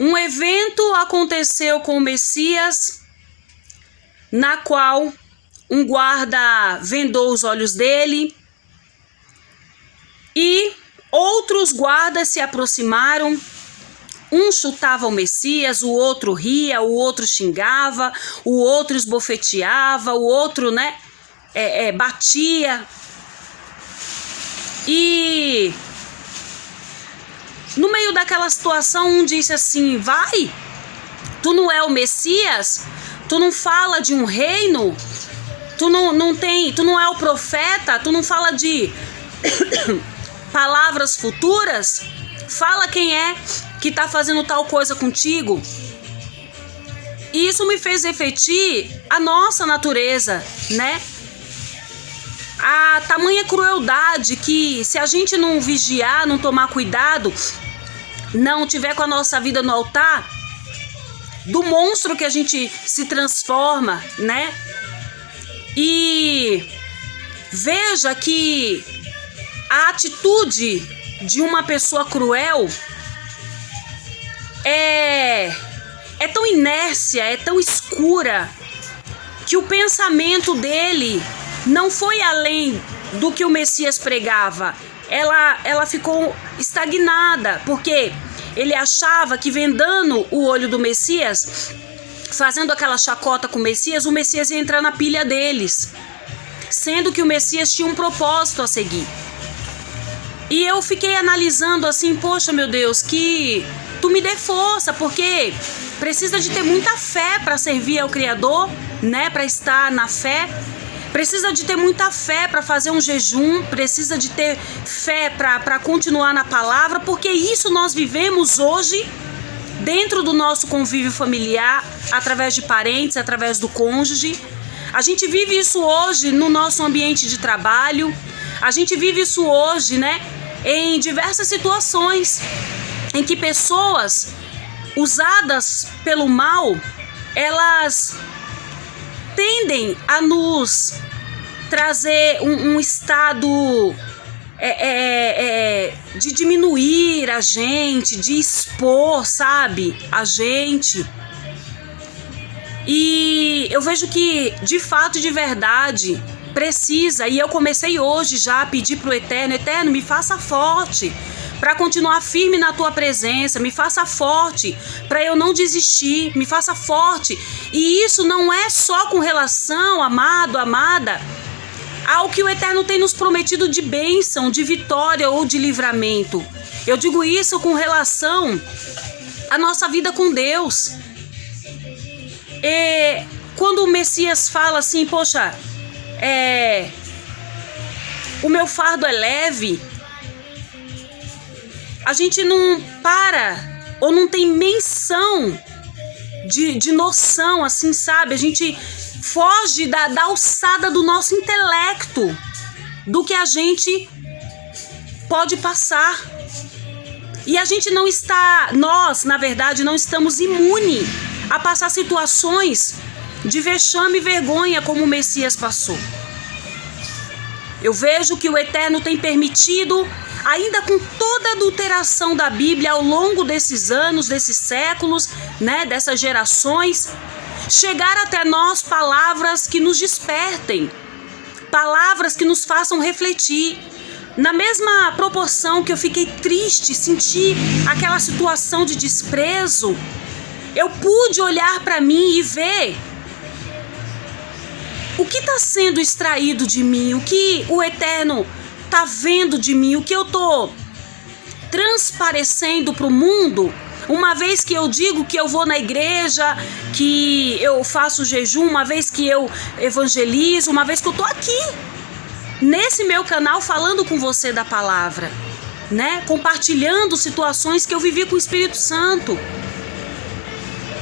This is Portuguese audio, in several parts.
Um evento aconteceu com o Messias, na qual um guarda vendou os olhos dele e outros guardas se aproximaram. Um chutava o Messias, o outro ria, o outro xingava, o outro esbofeteava, o outro, batia. E no meio daquela situação, um disse assim: vai, tu não é o Messias? Tu não fala de um reino? Tu não é o profeta? Tu não fala de palavras futuras? Fala quem é que tá fazendo tal coisa contigo. E isso me fez refletir a nossa natureza, né? A tamanha crueldade que, se a gente não vigiar, não tomar cuidado, não tiver com a nossa vida no altar, do monstro que a gente se transforma, né? E veja que a atitude de uma pessoa cruel é tão inércia, é tão escura, que o pensamento dele não foi além do que o Messias pregava. Ela ficou estagnada, porque ele achava que vendando o olho do Messias, fazendo aquela chacota com o Messias ia entrar na pilha deles, sendo que o Messias tinha um propósito a seguir. E eu fiquei analisando assim, poxa, meu Deus, que tu me dê força, porque precisa de ter muita fé para servir ao Criador, né? Para estar na fé. Precisa de ter muita fé para fazer um jejum, precisa de ter fé para continuar na palavra, porque isso nós vivemos hoje dentro do nosso convívio familiar, através de parentes, através do cônjuge. A gente vive isso hoje no nosso ambiente de trabalho, a gente vive isso hoje, né, em diversas situações em que pessoas usadas pelo mal, elas tendem a nos trazer um estado de diminuir a gente, de expor, sabe, a gente. E eu vejo que, de fato e de verdade, precisa, e eu comecei hoje já a pedir pro Eterno: Eterno, me faça forte para continuar firme na tua presença, me faça forte para eu não desistir, me faça forte. E isso não é só com relação, amado, amada, ao que o Eterno tem nos prometido de bênção, de vitória ou de livramento. Eu digo isso com relação à nossa vida com Deus. E quando o Messias fala assim, poxa, o meu fardo é leve, a gente não para ou não tem menção de noção, assim, sabe? A gente foge da alçada do nosso intelecto, do que a gente pode passar. E a gente não está, nós, na verdade, não estamos imunes a passar situações de vexame e vergonha como o Messias passou. Eu vejo que o Eterno tem permitido, ainda com toda a adulteração da Bíblia ao longo desses anos, desses séculos, né, dessas gerações, chegar até nós palavras que nos despertem, palavras que nos façam refletir. Na mesma proporção que eu fiquei triste, senti aquela situação de desprezo, eu pude olhar para mim e ver o que está sendo extraído de mim, o que o Eterno está vendo de mim, o que eu estou transparecendo para o mundo, uma vez que eu digo que eu vou na igreja, que eu faço jejum, uma vez que eu evangelizo, uma vez que eu estou aqui, nesse meu canal, falando com você da palavra, né? Compartilhando situações que eu vivi com o Espírito Santo.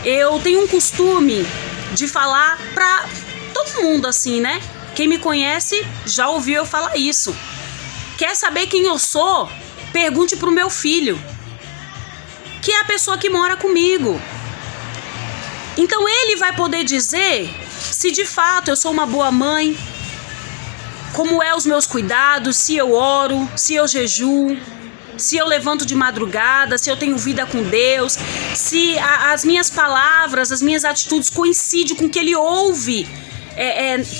Eu tenho um costume de falar para todo mundo assim, né? Quem me conhece já ouviu eu falar isso. Quer saber quem eu sou? Pergunte pro meu filho, que é a pessoa que mora comigo. Então ele vai poder dizer se de fato eu sou uma boa mãe, como é os meus cuidados, se eu oro, se eu jejuo. se eu levanto de madrugada, se eu tenho vida com Deus, se as minhas palavras, as minhas atitudes coincidem com o que ele ouve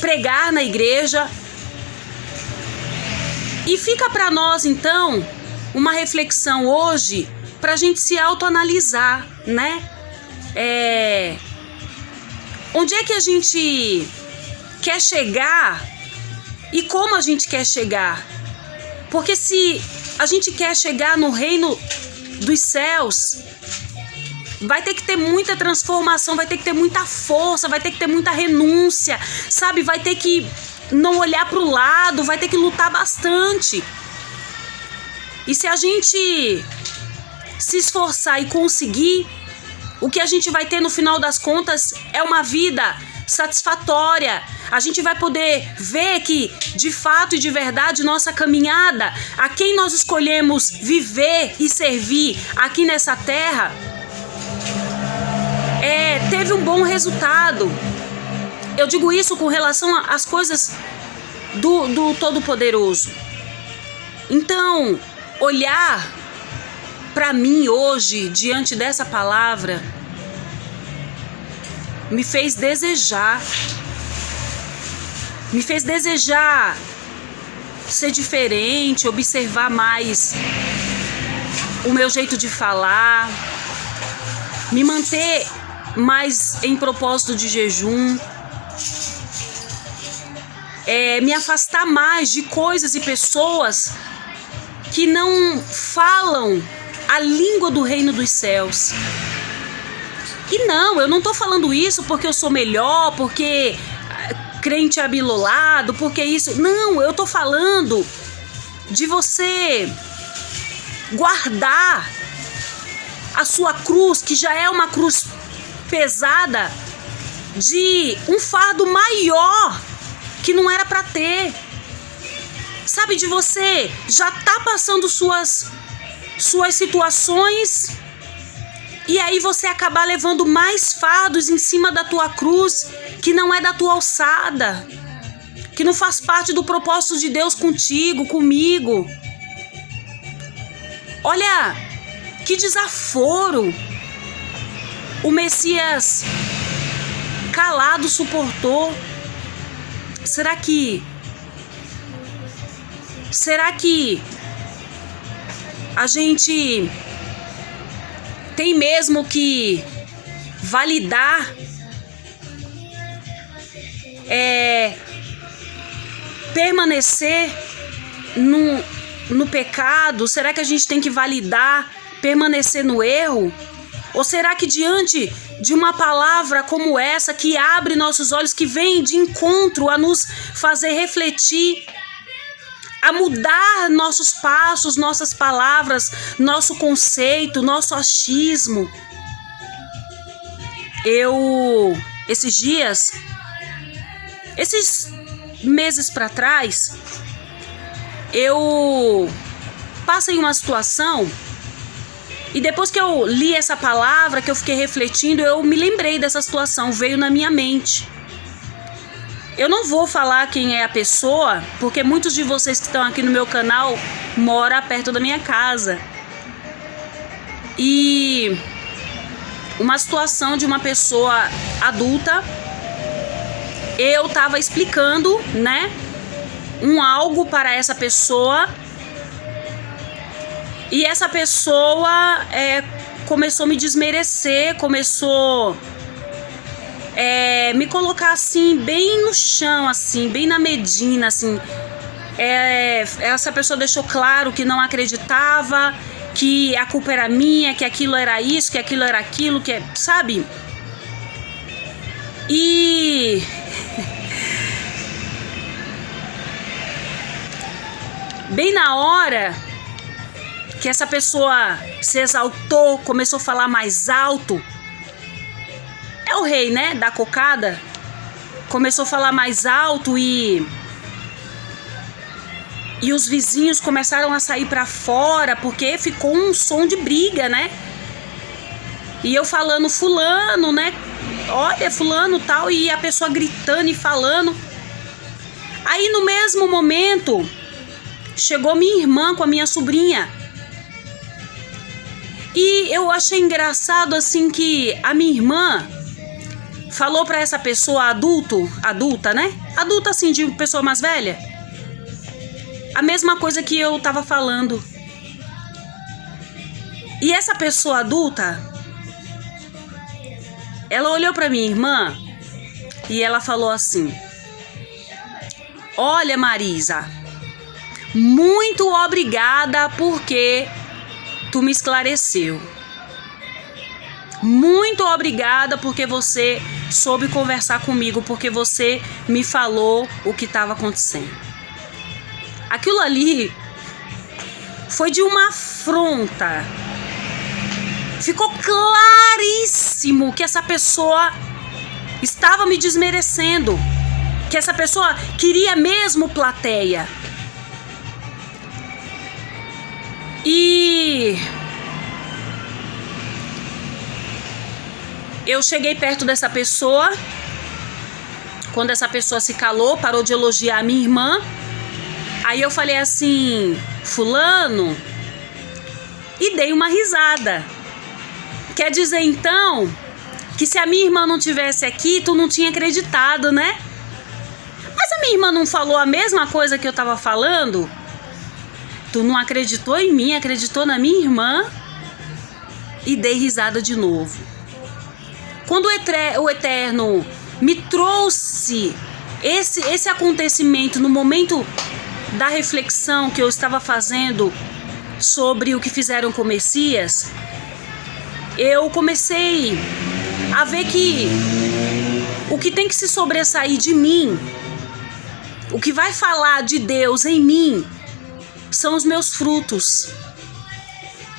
pregar na igreja. E fica para nós, então, uma reflexão hoje para a gente se autoanalisar, né? Onde é que a gente quer chegar e como a gente quer chegar? Porque se a gente quer chegar no reino dos céus, vai ter que ter muita transformação, vai ter que ter muita força, vai ter que ter muita renúncia, sabe? Vai ter que não olhar para o lado, vai ter que lutar bastante. E se a gente se esforçar e conseguir, o que a gente vai ter no final das contas é uma vida satisfatória. A gente vai poder ver que, de fato e de verdade, nossa caminhada, a quem nós escolhemos viver e servir aqui nessa terra, teve um bom resultado. Eu digo isso com relação às coisas do Todo-Poderoso. Então, olhar para mim hoje, diante dessa palavra, me fez desejar ser diferente, observar mais o meu jeito de falar, me manter mais em propósito de jejum, me afastar mais de coisas e pessoas que não falam a língua do reino dos céus. E não, eu não tô falando isso porque eu sou melhor, porque crente abilolado, porque isso. Não, eu tô falando de você guardar a sua cruz, que já é uma cruz pesada, de um fardo maior que não era para ter. Sabe, de você já tá passando suas situações e aí você acabar levando mais fardos em cima da tua cruz que não é da tua alçada, que não faz parte do propósito de Deus contigo, comigo. Olha que desaforo o Messias calado suportou. Será que a gente tem mesmo que validar permanecer no pecado? Será que a gente tem que validar permanecer no erro? Ou será que diante de uma palavra como essa, que abre nossos olhos, que vem de encontro a nos fazer refletir, a mudar nossos passos, nossas palavras, nosso conceito, nosso achismo? Esses meses para trás, eu passei uma situação e depois que eu li essa palavra, que eu fiquei refletindo, eu me lembrei dessa situação, veio na minha mente. Eu não vou falar quem é a pessoa, porque muitos de vocês que estão aqui no meu canal moram perto da minha casa. E uma situação de uma pessoa adulta, eu estava explicando, né, algo para essa pessoa, e essa pessoa começou a me desmerecer, começou me colocar assim, bem no chão, assim, bem na medina, assim. Essa pessoa deixou claro que não acreditava, que a culpa era minha, que aquilo era isso, que aquilo era aquilo, sabe? E bem na hora que essa pessoa se exaltou, começou a falar mais alto, é o rei, né, da cocada, começou a falar mais alto e os vizinhos começaram a sair para fora, porque ficou um som de briga, né? E eu falando, fulano, né? Olha, fulano, tal, e a pessoa gritando e falando. Aí no mesmo momento chegou minha irmã com a minha sobrinha. E eu achei engraçado assim que a minha irmã falou para essa pessoa adulta, né? Adulta assim, de pessoa mais velha. A mesma coisa que eu tava falando. E essa pessoa adulta, ela olhou para minha irmã e ela falou assim: olha, Marisa, muito obrigada porque tu me esclareceu. Muito obrigada porque você soube conversar comigo, porque você me falou o que estava acontecendo. Aquilo ali foi de uma afronta. Ficou claríssimo que essa pessoa estava me desmerecendo, que essa pessoa queria mesmo plateia. E eu cheguei perto dessa pessoa, quando essa pessoa se calou, parou de elogiar a minha irmã. Aí eu falei assim: fulano, e dei uma risada. Quer dizer então que se a minha irmã não tivesse aqui, tu não tinha acreditado, né? Mas a minha irmã não falou a mesma coisa que eu tava falando? Tu não acreditou em mim, acreditou na minha irmã? E dei risada de novo. Quando o Eterno me trouxe esse acontecimento no momento da reflexão que eu estava fazendo sobre o que fizeram com o Messias, eu comecei a ver que o que tem que se sobressair de mim, o que vai falar de Deus em mim, são os meus frutos.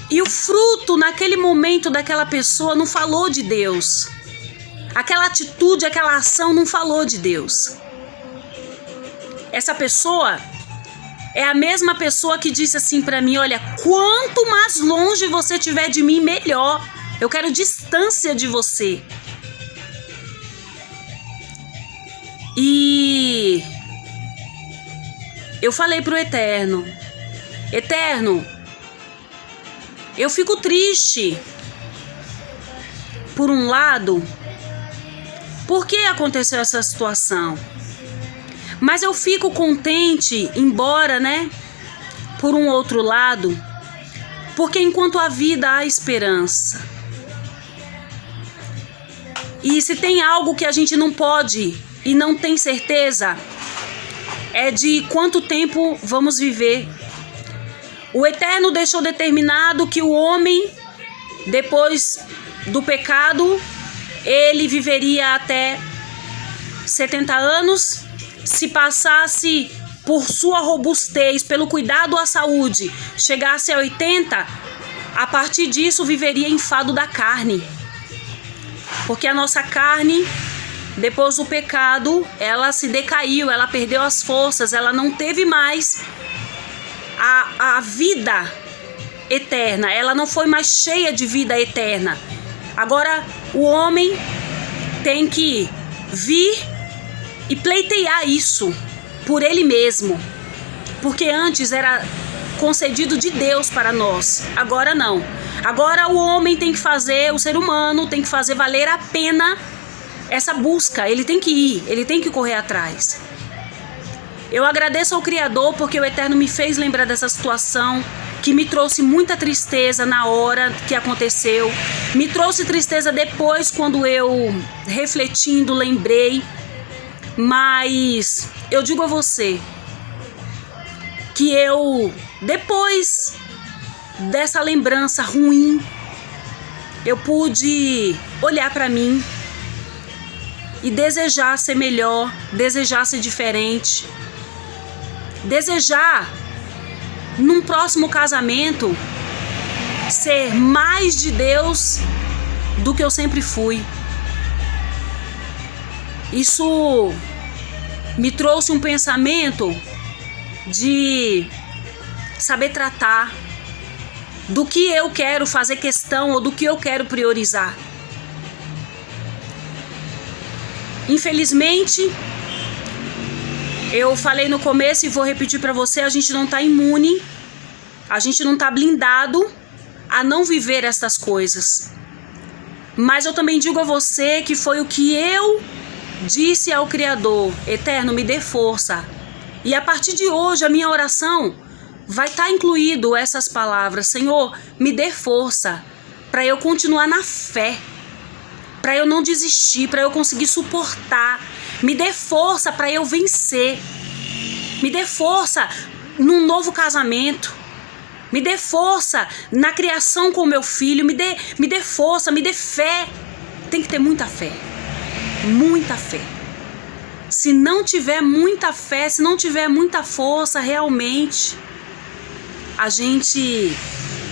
E o fruto naquele momento daquela pessoa não falou de Deus. Aquela atitude, aquela ação não falou de Deus. Essa pessoa é a mesma pessoa que disse assim pra mim: olha, quanto mais longe você estiver de mim, melhor. Eu quero distância de você. E eu falei pro Eterno: Eterno, eu fico triste, por um lado, porque aconteceu essa situação. Mas eu fico contente, embora, né, por um outro lado, porque enquanto há vida há esperança. E se tem algo que a gente não pode e não tem certeza, é de quanto tempo vamos viver. O Eterno deixou determinado que o homem, depois do pecado, ele viveria até 70 anos. Se passasse por sua robustez, pelo cuidado à saúde, chegasse a 80, a partir disso viveria em enfado da carne. Porque a nossa carne, depois do pecado, ela se decaiu, ela perdeu as forças, ela não teve mais a vida eterna, ela não foi mais cheia de vida eterna. Agora o homem tem que vir e pleitear isso por ele mesmo, porque antes era concedido de Deus para nós, agora não. Agora o homem tem que fazer, o ser humano tem que fazer valer a pena essa busca, ele tem que ir, ele tem que correr atrás. Eu agradeço ao Criador porque o Eterno me fez lembrar dessa situação que me trouxe muita tristeza na hora que aconteceu, me trouxe tristeza depois quando eu, refletindo, lembrei. Mas eu digo a você que eu, depois dessa lembrança ruim, eu pude olhar para mim e desejar ser melhor, desejar ser diferente, desejar num próximo casamento ser mais de Deus do que eu sempre fui. Isso me trouxe um pensamento de saber tratar, do que eu quero fazer questão ou do que eu quero priorizar. Infelizmente, eu falei no começo e vou repetir para você, a gente não está imune, a gente não está blindado a não viver estas coisas. Mas eu também digo a você que foi o que eu disse ao Criador: Eterno, me dê força. E a partir de hoje a minha oração vai estar incluído essas palavras: Senhor, me dê força para eu continuar na fé, para eu não desistir, para eu conseguir suportar. Me dê força para eu vencer. Me dê força num novo casamento. Me dê força na criação com o meu filho. Me dê força, me dê fé. Tem que ter muita fé. Muita fé. Se não tiver muita fé, se não tiver muita força, realmente,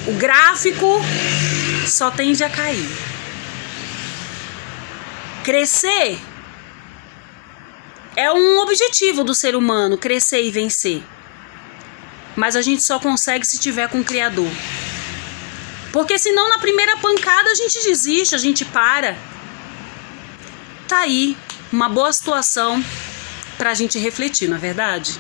o gráfico só tende a cair. Crescer é um objetivo do ser humano, crescer e vencer. Mas a gente só consegue se tiver com o Criador. Porque senão na primeira pancada a gente desiste, a gente para. Tá aí uma boa situação pra gente refletir, não é verdade?